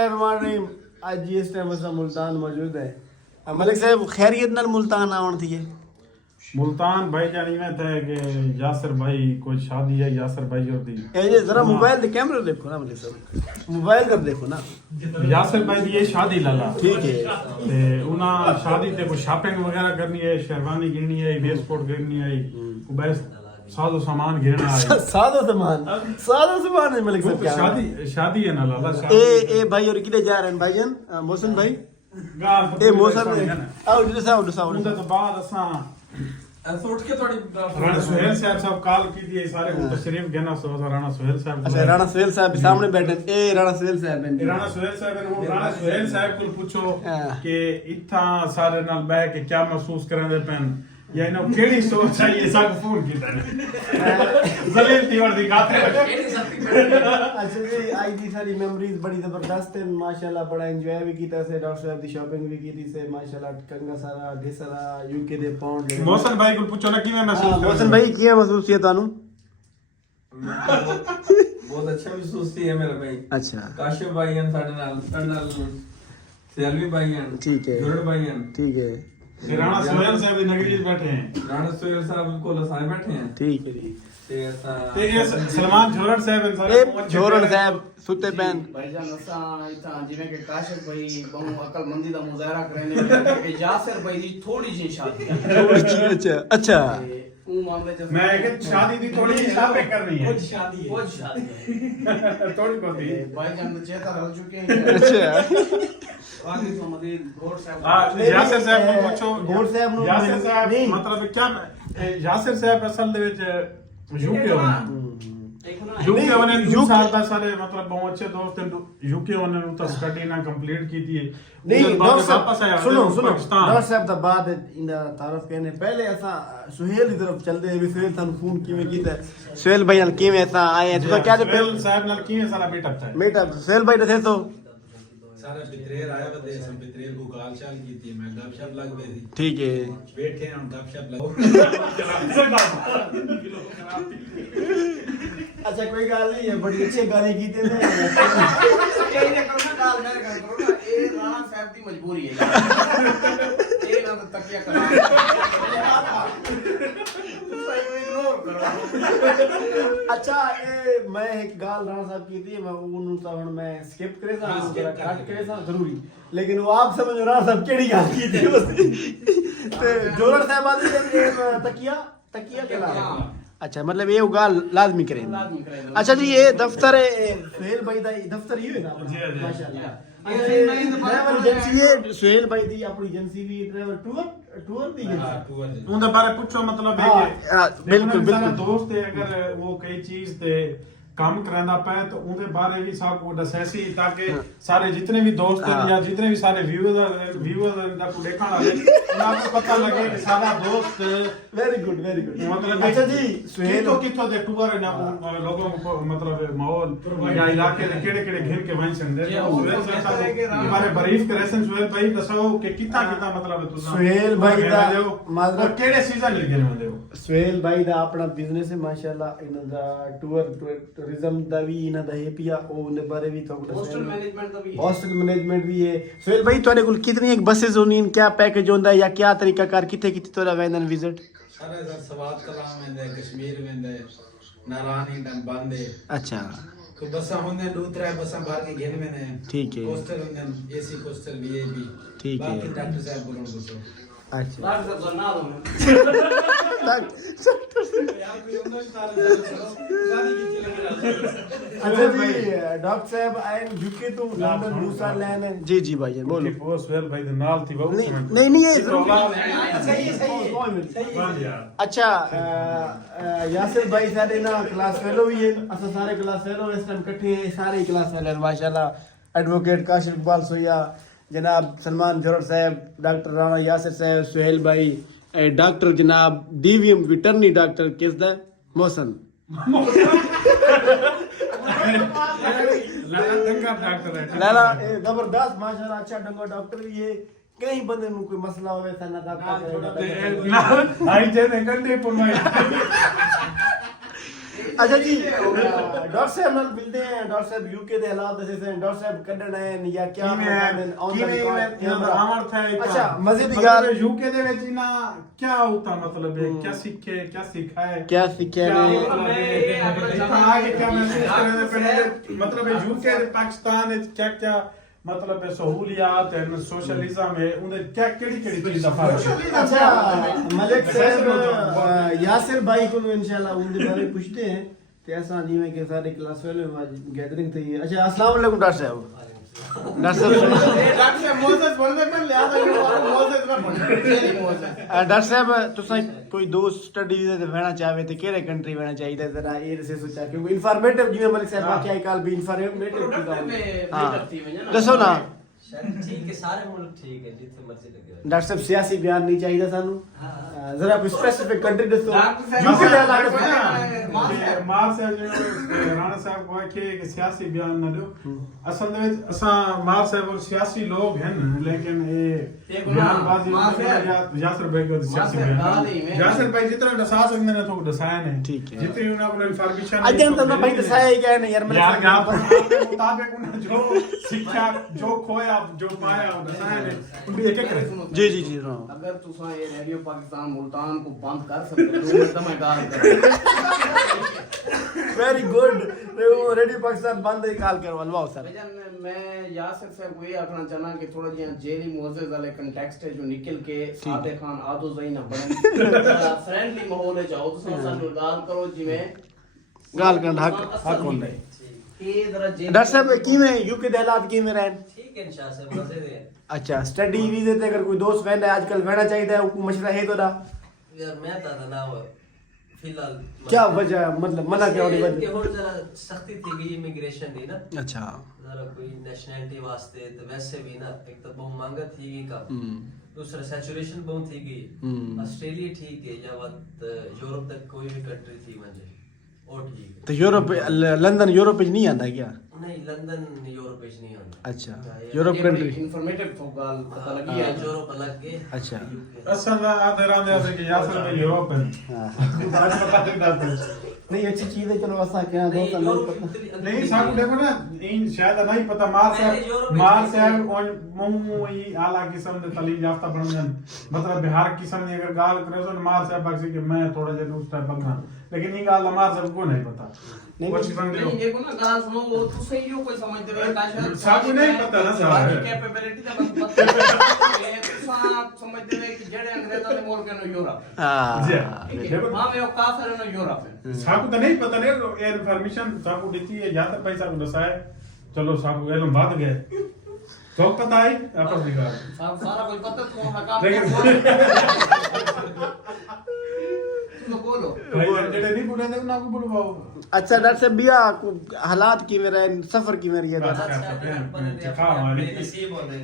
हमारे आज इस टाइम असा मुल्तान मौजूद है मलिक साहब खैरियत नाल मुल्तान आवन थी है मुल्तान भाई जानी में था कि यासर भाई कोई शादी है यासर भाई और दी ये जरा मोबाइल दे कैमरा देखो ना मलिक साहब मोबाइल कर देखो ना यासर भाई दी ये शादी लाला ठीक है ते उना शादी ते कोई शॉपिंग वगैरह करनी है शेरवानी गिरनी है वेस्टकोट गिरनी है बस सादो सामान गिरना है सादो सामान है मलिक साहब क्या शादी है ना लाला ए भाई और किधर जा रहे हैं भाईजान मोहसिन भाई ए मोहसिन आओ आओ उनका तो बाद असा सोच के थोड़ी राणा सुहेल साहब काल की थी सारे तशरीफ गना सो राणा सुहेल साहब अच्छा राणा सुहेल साहब सामने बैठे ए राणा सुहेल साहब राणा सुहेल साहब को पूछो कि इत्था सारे नाल बैठ के क्या महसूस करंदे पेन या इनो केड़ी सोच है ये सब फोन कीता ने जलील तीवर दिखाते अच्छा जी आज दी सारी मेमोरीज बड़ी जबरदस्त है माशाल्लाह बड़ा एंजॉय भी कीता से डॉक्टर साहब दी शॉपिंग भी कीती से माशाल्लाह कंगा सारा ढेसरा यूके दे पाउंड मोहसिन भाई को पूछो ना किवें महसूस करदे मोहसिन भाई किया महसूस किया तानू बहुत अच्छा महसूस है मेरा भाई अच्छा काशिफ भाई हैं साडे नाल सेल्वी भाई हैं ठीक है जुरड़ भाई हैं ठीक है राणा सुहेल साहब दी नगरी च बैठे हैं राणा सुहेल साहब को लसाए बैठे हैं ठीक है जी ते ऐसा ते ये सलमान जोरड़ साहब सारे ए जोरन साहब सुते पैन भाईजान असा इतना जिवें के काशिफ भाई बहु अकलमंदी दा मुजाहरा करने के यासर भाई दी थोड़ी जी शादी है अच्छा अच्छा ऊ मामले च मैं कि शादी दी थोड़ी शॉपिंग करनी है कुछ शादी है थोड़ी को दी भाईजान तो चेता रह चुके हैं अच्छा आगे तो मदीन गौर साहब हां यासिर साहब को पूछो गौर साहब नु यासिर साहब नहीं मतलब क्या यासिर साहब असल दे विच यूके होना यूके होने दो साल दा सारे मतलब बहुत अच्छे दोस्त हैं यूके होने नु तो स्टडी ना कंप्लीट की थी नहीं डॉक्टर वापस आया साहब सुनो पाकिस्तान डॉक्टर साहब दा बाद इंदा तारफ कहने पहले ऐसा सुहेल की तरफ चलदे भी सुहेल थानू फोन किवें कीता सुहेल भाई नाल किवें ऐसा आए हैं तो क्या दे सुहेल साहब नाल किवें सारा बेटा था बेटा सुहेल भाई थे तो सारा बितरेर आया बदे सब बितरेर को गाल चाल की थी मैं गपशप लग गई थी ठीक है बैठे हम गपशप लग अच्छा कोई गाल नहीं है बड़ी अच्छी गाली की थे ने कहीं ने करना गाल मेरे कर करो ना ए राणा साहब दी मजबूरी है ए ना तो तकिया करा इग्नोर करो अच्छा ए मैं एक गाल राणा साहब की थी मैं उन सा हुन मैं स्किप करे सा जरा काट करे सा जरूरी लेकिन वो आप समझो राणा साहब केड़ी गाल की थी ते जोरन साहब आदि तकिया तकिया कला अच्छा मतलब ये गाल लाजमी करें अच्छा जी ये दफ्तर सुहेल भाई दा दफ्तर ही है ना माशाल्लाह ट्रैवल एजेंसी है सुहेल भाई दी अपनी एजेंसी भी ट्रैवल टूर दी है उनके बारे पूछो मतलब है कि बिल्कुल मेरा बिल्कुल दोस्त है अगर वो कई चीज ते काम करांदा पे तो उनके बारे भी सब को दसेसी ताकि सारे जितने भी दोस्त हैं या जितने भी सारे व्यूअर्स दा को देखण वाले उनको को पता लगे कि सारा दोस्त वेरी गुड मतलब अच्छा जी सुहेल तो कितो दे टूर है ना लोगों को मतलब माहौल या इलाके दे केड़े घिर के वहीं संदे सुहेल साहब बारे ब्रीफ करेसन सुहेल भाई दसो कि कितना मतलब है तुसा सुहेल भाई दा माजरा केड़े सीजन लगे ने सुहेल भाई दा अपना बिजनेस है माशाल्लाह इन दा टूरिज्म दा भी इन दा है पिया ओ ने बारे भी तो हॉस्टल मैनेजमेंट दा भी हॉस्टल मैनेजमेंट भी है सुहेल भाई तोरे कुल कितनी एक बसेस होनी क्या पैकेज होंदा या क्या तरीका कार किथे किथे तोरा वेंदन विजिट सारे सर सवाद कलाम में दे कश्मीर में दे नारायणी डन बंदे अच्छा तो बसा होने दो त्रै बसा बाहर के घेन में ने ठीक है कोस्टल होने एसी कोस्टल वीआईपी ठीक है बाकी डॉक्टर साहब बोलन पूछो अच्छा डॉक्टर साहब ना दो अच्छा जी डॉक्टर साहब आए यूके तो लंदन दूसरा लैन है जी जी भाई बोलो वो सुहेल भाई दे नाल थी वो नहीं ये सही है अच्छा यासिर भाई सारे ना क्लास फेलो भी है असा सारे क्लास फेलो इस टाइम इकट्ठे हैं सारे क्लास फेलो माशाल्लाह एडवोकेट काशिफ इकबाल सोया जनाब सलमान जोरड़ साहब डॉक्टर राणा यासिर साहब सुहेल भाई डॉक्टर जनाब डीवीएम विटरनी डॉक्टर किसदा मोहसन लाला जबरदस्त माशाल्लाह अच्छा डंगा डॉक्टर भी है कहीं बंदे में कोई मसला होवे था ना डॉक्टर आई जे ने गंदे पुनई अच्छा जी डॉक्टर साहब ਨਾਲ ਮਿਲਦੇ हैं डॉक्टर साहब यूके ਦੇ ਹਾਲਾਤ ਦੱਸੇ ਸਨ डॉक्टर साहब ਕੱਢਣ ਆਏ ਨੇ ਜਾਂ ਕੀ अच्छा मजे की गाल यूके ਦੇ ਵਿੱਚ ਨਾ ਕੀ ਹੋਤਾ ਮਤਲਬ ਹੈ ਕੀ ਸਿੱਖੇ ਕੀ ਸਿਖਾਏ क्या सीखे आगे क्या महसूस करें पहले मतलब है यूके पाकिस्तान में क्या क्या मतलब है सहूलियात है सोशलिज्म है उन्हें क्या केड़ी चीज दा फर्क है अच्छा मलिक साहब यासिर भाई को इंशाल्लाह उनके बारे में पूछते हैं कैसा नहीं है कि सारे क्लास वाले में गैदरिंग थी अच्छा अस्सलाम वालेकुम डॉक्टर साहब डॉक्टर साहब तुसा कोई दोस्त स्टडी दे वेना चाहे ते केड़े कंट्री वेना चाहिए जरा ए से सोचा क्योंकि इन्फॉर्मेटिव जिवें मलिक साहब आख्या कल भी इन्फॉर्मेटिव हां दसो ना ठीक है सारे मुल्क ठीक है जिथे मर्जी लगे डॉक्टर साहब सियासी बयान नहीं चाहिए सानू जरा कोई स्पेसिफिक कंट्री दसो यूके दे हालात मार से राणा साहब को कि सियासी बयान न दो असल में असा मार साहब और सियासी लोग हैं लेकिन ये बयानबाजी यासर भाई को सियासी बयान यासर भाई जितना दसा सकते ने तो दसाया नहीं ठीक है जितनी उन्हें अपने इन्फॉर्मेशन अजन तो भाई दसाया ही क्या है यार यार क्या आपके मुताबिक उन्हें जो शिक्षा जो खोया जो पाया दसाया ने उनकी एक एक करे जी जी जी अगर तुसा ये रेडियो पाकिस्तान मुल्तान को बंद कर सकते हो तो मैं गाल कर वेरी गुड रेडियो पाकिस्तान बंद ही कॉल करो अलवाओ सर भजन मैं यासिर साहब को ये आखना चाहना कि थोड़ा जिया जेली मुअज्जज वाले कंटेक्स्ट है जो निकल के सादे खान आदो जई ना बने फ्रेंडली माहौल है जाओ तुसा सानू गाल करो जिवें गाल करन हक होंदा है ये जरा जेल डॉक्टर साहब किवें यूके दे हालात किवें रहन ठीक है इंशाल्लाह से मजे दे अच्छा स्टडी वीजे ते अगर कोई दोस्त वेंदा है आजकल वेना चाहिए है ऊपर मशवरा है तोड़ा यार मैं था ना फिलहाल क्या वजह मतलब मना क्या होने के वजह और जरा सख्ती थी गई इमिग्रेशन दी ना अच्छा जरा कोई नेशनलिटी वास्ते तो वैसे भी ना एक तो बहुत मांगा थी गई का दूसरा सैचुरेशन बहुत थी गई ऑस्ट्रेलिया ठीक है या बात यूरोप तक कोई भी कंट्री थी मुझे और ठीक है तो यूरोप लंदन यूरोप में नहीं आंदा क्या नहीं लंदन यूरोप में नहीं आता अच्छा यूरोप कंट्री इंफॉर्मेटिव तो गाल पता लगी ये है यूरोप अलग के अच्छा असल आधे रांदे कि यासर में यूरोप है आज पता लगता है नहीं अच्छी चीज है चलो असा क्या दोस्त लोग नहीं साकू देखो ना इन शायद नहीं पता मार से मुई आला किस्म दे तालीम याफ्ता बन गन मतलब बिहार किस्म दी अगर गाल करे तो मार से बक्सी कि मैं थोड़ा जे उस टाइप बगना लेकिन ये गाल मार से को नहीं पता नहीं, कुछ किस्म दे नहीं देखो ना गाल सुनो वो तो सही हो कोई समझ दे काश साकू नहीं पता ना साहब कैपेबिलिटी दा पता है तुसा समझ दे कि जेड़े अंग्रेजां दे मुल्क नो यूरोप हां हां मैं काफर नो यूरोप है साकू तो नहीं पता नहीं ये इन्फॉर्मेशन साकू देती है या तो पैसा को दसाए चलो साकू एलम बात गए तो पता है आपस में गाल सारा कुछ पता तो हका तो बोलो जेड़े नहीं बोले ना को बोलवाओ अच्छा डॉक्टर साहब बिया हालात की मेरा सफर की मेरी है अच्छा, खा हमारी नसीब होने